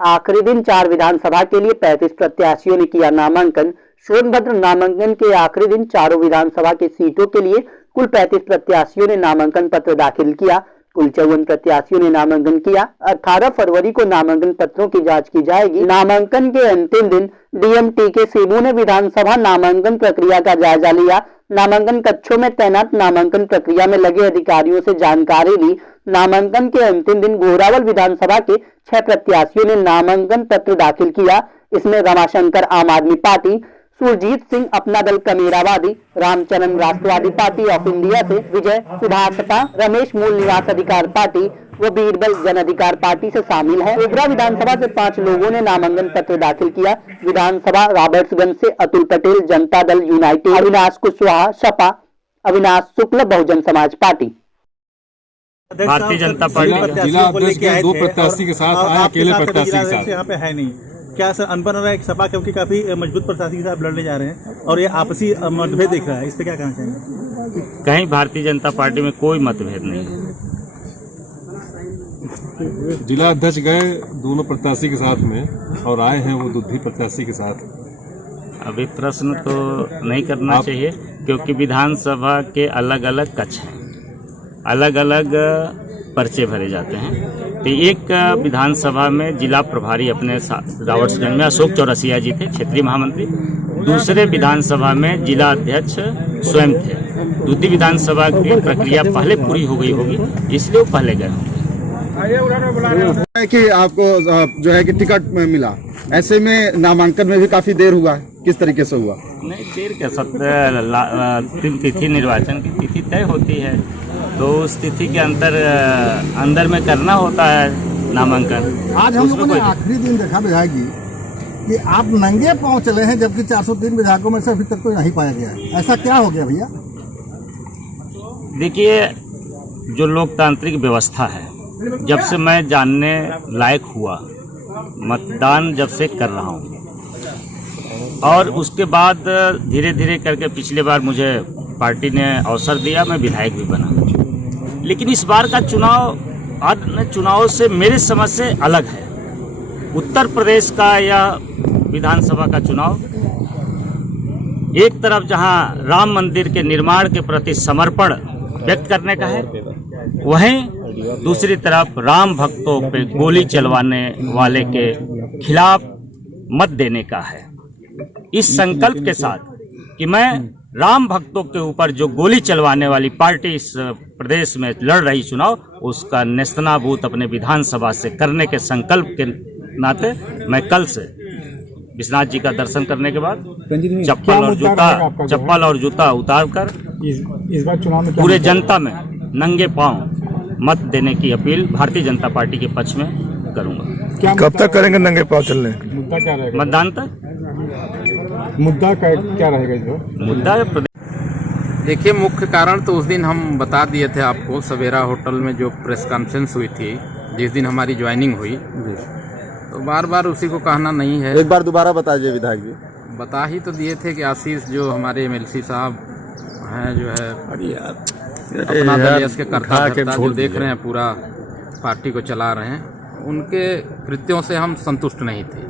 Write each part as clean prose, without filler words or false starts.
आखिरी दिन 4 विधानसभा के लिए 35 प्रत्याशियों ने किया नामांकन। सोनभद्र नामांकन के आखिरी दिन चारों विधानसभा की सीटों के लिए कुल 35 प्रत्याशियों ने नामांकन पत्र दाखिल किया। कुल 54 प्रत्याशियों ने नामांकन किया। 18 फरवरी को नामांकन पत्रों की जांच की जाएगी। नामांकन के अंतिम दिन डीएम टीके सेबू ने विधानसभा नामांकन प्रक्रिया का जायजा लिया। नामांकन कक्षों में तैनात नामांकन प्रक्रिया में लगे अधिकारियों से जानकारी ली। नामांकन के अंतिम दिन घोरावल विधानसभा के 6 प्रत्याशियों ने नामांकन पत्र दाखिल किया। इसमें रमाशंकर आम आदमी पार्टी, सुरजीत सिंह अपना दल कमेरावादी, रामचरण राष्ट्रवादी पार्टी ऑफ इंडिया से, विजय सुभाषता, रमेश मूल निवास अधिकार पार्टी व बीरबल जन अधिकार पार्टी से शामिल है। ओबरा विधानसभा से 5 लोगों ने नामांकन पत्र दाखिल किया। विधानसभा रॉबर्ट्सगंज से अतुल पटेल जनता दल यूनाइटेड, अविनाश कुशवाहा सपा, अविनाश शुक्ल बहुजन समाज पार्टी। भारतीय जनता पार्टी जिला अध्यक्ष के 2 प्रत्याशी के साथ आए, अकेले प्रत्याशी के साथ यहाँ पे है नहीं। क्या सर अनबन रहा है कि सपा क्योंकि काफी मजबूत प्रत्याशी के साथ लड़ने जा रहे हैं और ये आपसी मतभेद दिख रहा है, इस पे क्या कहना चाहेंगे? कहीं भारतीय जनता पार्टी में कोई मतभेद नहीं है। जिला अध्यक्ष गए दोनों प्रत्याशी के साथ में और आए हैं वो दुधी प्रत्याशी के साथ। अभी प्रश्न तो नहीं करना चाहिए क्योंकि विधानसभा के अलग अलग कक्ष हैं, अलग अलग पर्चे भरे जाते हैं। तो एक विधानसभा में जिला प्रभारी अपने रावर्ट्सगंज में अशोक चौरसिया जी थे, क्षेत्रीय महामंत्री। दूसरे विधानसभा में जिला अध्यक्ष स्वयं थे। दूसरी विधानसभा की प्रक्रिया पहले पूरी हो गई होगी, इसलिए वो पहले गए होंगे। कि आपको जो है कि टिकट मिला, ऐसे में नामांकन में भी काफी देर हुआ, किस तरीके से हुआ? नहीं, देर क्या, 3 तिथि निर्वाचन की तिथि तय होती है तो उस तिथि के अंदर में करना होता है नामांकन। आज हम लोगों ने आखिरी दिन देखा विधायक जी कि आप नंगे पांव चले हैं, जबकि 403 विधायकों में से अभी तक तो नहीं पाया गया है। ऐसा क्या हो गया भैया? देखिए, जो लोकतांत्रिक व्यवस्था है, जब से मैं जानने लायक हुआ, मतदान जब से कर रहा हूँ और उसके बाद धीरे धीरे करके पिछले बार मुझे पार्टी ने अवसर दिया, मैं विधायक भी बना। लेकिन इस बार का चुनाव अन्य चुनाव से मेरे समझ से अलग है। उत्तर प्रदेश का यह विधानसभा का चुनाव एक तरफ जहां राम मंदिर के निर्माण के प्रति समर्पण व्यक्त करने का है, वहीं दूसरी तरफ राम भक्तों पे गोली चलवाने वाले के खिलाफ मत देने का है। इस संकल्प के साथ कि मैं राम भक्तों के ऊपर जो गोली चलवाने वाली पार्टी इस प्रदेश में लड़ रही चुनाव, उसका नेस्तनाबूत अपने विधानसभा से करने के संकल्प के नाते मैं कल से विश्वनाथ जी का दर्शन करने के बाद चप्पल और जूता उतारकर इस बार चुनाव में पूरे जनता में नंगे पांव मत देने की अपील भारतीय जनता पार्टी के पक्ष में करूंगा। कब तक करेंगे नंगे पांव चलने? मुद्दा क्या रहेगा? मतदान तक। मुद्दा क्या रहेगा जो मुद्दा? देखिए, मुख्य कारण तो उस दिन हम बता दिए थे आपको, सवेरा होटल में जो प्रेस कॉन्फ्रेंस हुई थी, जिस दिन हमारी ज्वाइनिंग हुई, तो बार बार उसी को कहना नहीं है। एक बार दोबारा बता दीजिए विधायक जी। बता ही तो दिए थे कि आशीष जो हमारे एमएलसी साहब हैं, जो है अपना दल के कर्ता जो देख रहे हैं, पूरा पार्टी को चला रहे हैं, उनके कृत्यों से हम संतुष्ट नहीं थे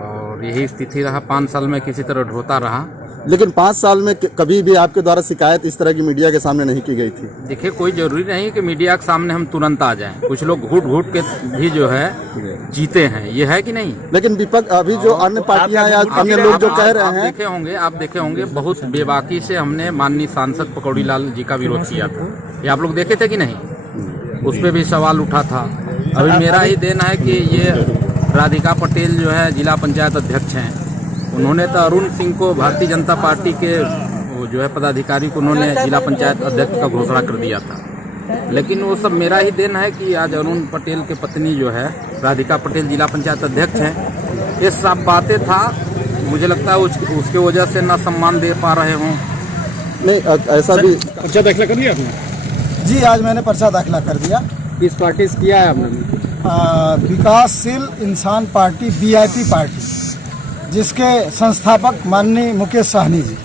और यही स्थिति रहा। 5 साल में किसी तरह ढोता रहा। लेकिन 5 साल में कभी भी आपके द्वारा शिकायत इस तरह की मीडिया के सामने नहीं की गई थी? देखिए, कोई जरूरी नहीं कि मीडिया के सामने हम तुरंत आ जाएं। कुछ लोग घूट घूट के भी जो है जीते हैं, ये है कि नहीं? लेकिन विपक्ष अभी जो अन्य पार्टियां या अन्य लोग जो कह रहे हैं, आप देखे होंगे बहुत बेबाकी से हमने माननीय सांसद पकौड़ी लाल जी का विरोध किया था। ये आप लोग देखे थे कि नहीं? उस पर भी सवाल उठा था। अभी मेरा ही देना है कि ये राधिका पटेल जो है जिला पंचायत अध्यक्ष हैं, उन्होंने तो अरुण सिंह को भारतीय जनता पार्टी के जो है पदाधिकारी को उन्होंने जिला पंचायत अध्यक्ष का घोषणा कर दिया था। लेकिन वो सब मेरा ही देन है कि आज अरुण पटेल के पत्नी जो है राधिका पटेल जिला पंचायत अध्यक्ष हैं। ये सब बातें था, मुझे लगता है उसके वजह से ना सम्मान दे पा रहे हों। नहीं, ऐसा भी पर्चा दाखिला कर लिया आपने? जी, आज मैंने पर्चा दाखिला कर दिया। किस पार्टी से किया है आपने? विकासशील इंसान पार्टी, वीआईपी पार्टी, जिसके संस्थापक माननीय मुकेश साहनी जी।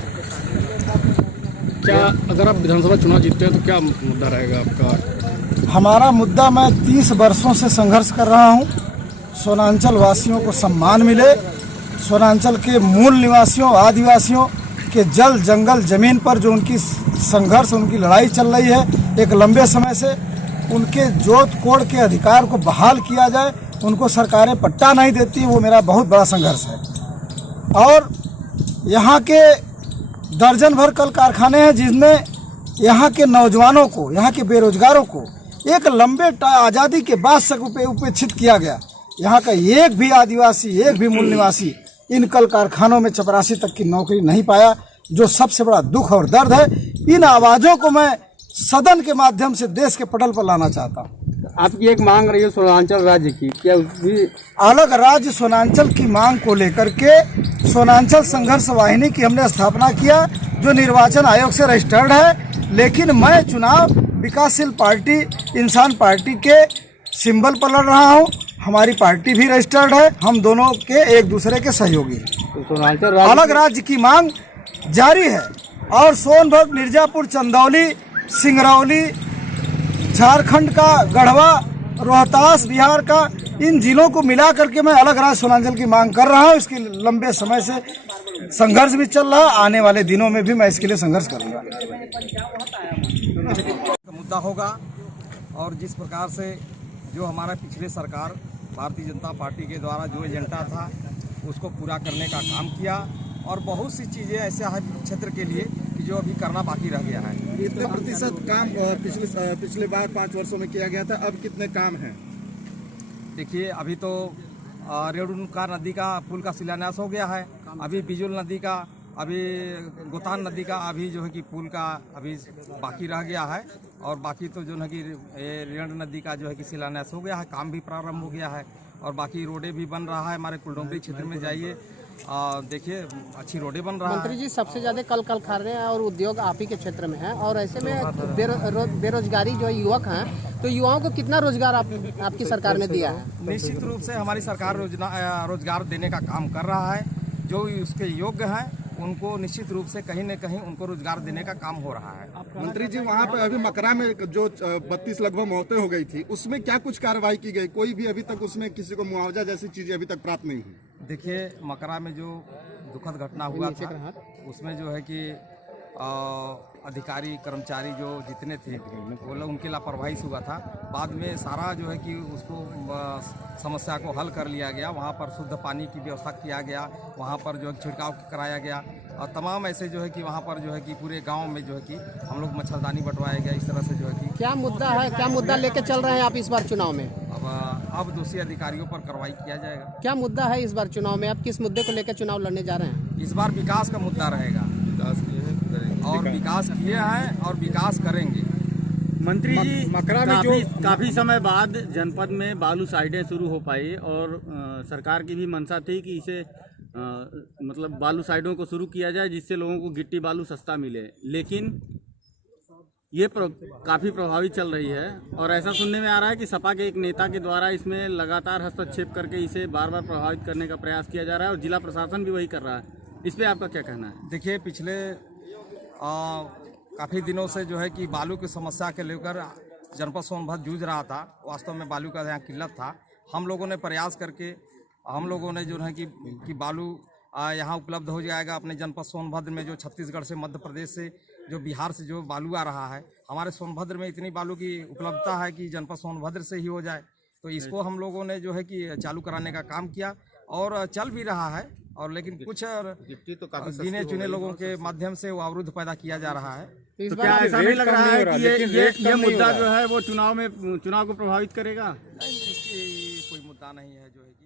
क्या अगर आप विधानसभा चुनाव जीतते हैं तो क्या मुद्दा रहेगा आपका? हमारा मुद्दा, मैं 30 वर्षों से संघर्ष कर रहा हूं सोनांचल वासियों को सम्मान मिले, सोनांचल के मूल निवासियों आदिवासियों के जल जंगल ज़मीन पर जो उनकी संघर्ष उनकी लड़ाई चल रही है एक लंबे समय से, उनके जोत कोड़ के अधिकार को बहाल किया जाए। उनको सरकारें पट्टा नहीं देती, वो मेरा बहुत बड़ा संघर्ष है। और यहाँ के दर्जन भर कल कारखाने हैं जिसमें यहाँ के नौजवानों को, यहाँ के बेरोजगारों को एक लंबे आज़ादी के बाद से उपेक्षित किया गया। यहाँ का एक भी आदिवासी, एक भी मूल निवासी इन कल कारखानों में चपरासी तक की नौकरी नहीं पाया, जो सबसे बड़ा दुख और दर्द है। इन आवाज़ों को मैं सदन के माध्यम से देश के पटल पर लाना चाहता हूँ। आपकी एक मांग रही है सोनांचल राज्य की, क्या भी अलग राज्य सोनांचल की मांग को लेकर के सोनांचल संघर्ष वाहिनी की हमने स्थापना किया, जो निर्वाचन आयोग से रजिस्टर्ड है। लेकिन मैं चुनाव विकासशील पार्टी इंसान पार्टी के सिंबल पर लड़ रहा हूं। हमारी पार्टी भी रजिस्टर्ड है, हम दोनों के एक दूसरे के सहयोगी। सोनांचल अलग राज्य की मांग जारी है और सोनभद्र, मिर्जापुर, चंदौली, सिंगरौली, झारखंड का गढ़वा, रोहतास बिहार का, इन जिलों को मिला करके मैं अलग राज्य सोनांचल की मांग कर रहा हूँ। इसके लंबे समय से संघर्ष भी चल रहा है, आने वाले दिनों में भी मैं इसके लिए संघर्ष करूँगा। मुद्दा होगा और जिस प्रकार से जो हमारा पिछले सरकार भारतीय जनता पार्टी के द्वारा जो एजेंडा था उसको पूरा करने का काम किया और बहुत सी चीज़ें ऐसा है क्षेत्र के लिए कि जो अभी करना बाकी रह गया है। कितने प्रतिशत काम पिछले बार 5 वर्षों में किया गया था, अब कितने काम हैं? देखिए अभी तो रेणुका नदी का पुल का शिलान्यास हो गया है, अभी बिजुल नदी का, अभी गोतान नदी का अभी जो है कि पुल का अभी बाकी रह गया है और बाकी तो जो है कि रेण नदी का जो है कि शिलान्यास हो गया है, काम भी प्रारंभ हो गया है और बाकी रोडें भी बन रहा है। हमारे कुलडोंगरी क्षेत्र में जाइए, देखिए अच्छी रोडें बन रहा है। मंत्री जी, सबसे ज़्यादा कल कारखाने और उद्योग आप ही के क्षेत्र में है और ऐसे में बेरोजगारी जो युवक हैं, तो युवाओं को कितना रोजगार आपकी सरकार ने दिया है? निश्चित रूप से हमारी सरकार रोजगार देने का काम कर रहा है। जो उसके योग्य हैं उनको निश्चित रूप से कहीं न कहीं उनको रोजगार देने का काम हो रहा है। मंत्री जी, वहाँ पर अभी मकरा में जो 32 लगभग मौतें हो गई थी, उसमें क्या कुछ कार्रवाई की गई? कोई भी अभी तक उसमें किसी को मुआवजा जैसी चीजें अभी तक प्राप्त नहीं हुई? देखिए मकरा में जो दुखद घटना हुआ था उसमें जो है कि अधिकारी कर्मचारी जो जितने थे वो लोग उनकी लापरवाही से हुआ था। बाद में सारा जो है कि उसको समस्या को हल कर लिया गया। वहाँ पर शुद्ध पानी की व्यवस्था किया गया, वहाँ पर जो है छिड़काव कराया गया और तमाम ऐसे जो है कि वहाँ पर जो है कि पूरे गांव में जो है कि हम लोग मच्छरदानी बंटवाया गया। इस तरह से जो है कि क्या मुद्दा है, क्या मुद्दा लेके चल रहे हैं आप इस बार चुनाव में? अब दोषी अधिकारियों पर कार्रवाई किया जाएगा। क्या मुद्दा है इस बार चुनाव में? आप किस मुद्दे को लेकर चुनाव लड़ने जा रहे हैं? इस बार विकास का मुद्दा रहेगा और विकास किए हैं और विकास करेंगे। मंत्री जी, मकरा में जो काफी समय बाद जनपद में बालू साइडें शुरू हो पाई और सरकार की भी मंशा थी कि इसे मतलब बालू साइडों को शुरू किया जाए जिससे लोगों को गिट्टी बालू सस्ता मिले, लेकिन ये काफ़ी प्रभावी चल रही है और ऐसा सुनने में आ रहा है कि सपा के एक नेता के द्वारा इसमें लगातार हस्तक्षेप करके इसे बार बार प्रभावित करने का प्रयास किया जा रहा है और जिला प्रशासन भी वही कर रहा है। इस पर आपका क्या कहना है? देखिए पिछले काफ़ी दिनों से जो है कि बालू की समस्या के लेकर जनपद सोनभद्र जूझ रहा था। वास्तव में बालू का यहाँ किल्लत था। हम लोगों ने प्रयास करके हम लोगों ने जो है कि बालू यहाँ उपलब्ध हो जाएगा अपने जनपद सोनभद्र में। जो छत्तीसगढ़ से, मध्य प्रदेश से, जो बिहार से जो बालू आ रहा है, हमारे सोनभद्र में इतनी बालू की उपलब्धता है कि जनपद सोनभद्र से ही हो जाए। तो इसको हम लोगों ने जो है कि चालू कराने का काम किया और चल भी रहा है और लेकिन कुछ गिने चुने लोगों के माध्यम से वो अवरुद्ध पैदा किया जा रहा है। तो क्या ऐसा नहीं लग रहा है कि ये मुद्दा जो है वो चुनाव को प्रभावित करेगा? नहीं, इसकी कोई मुद्दा नहीं है जो है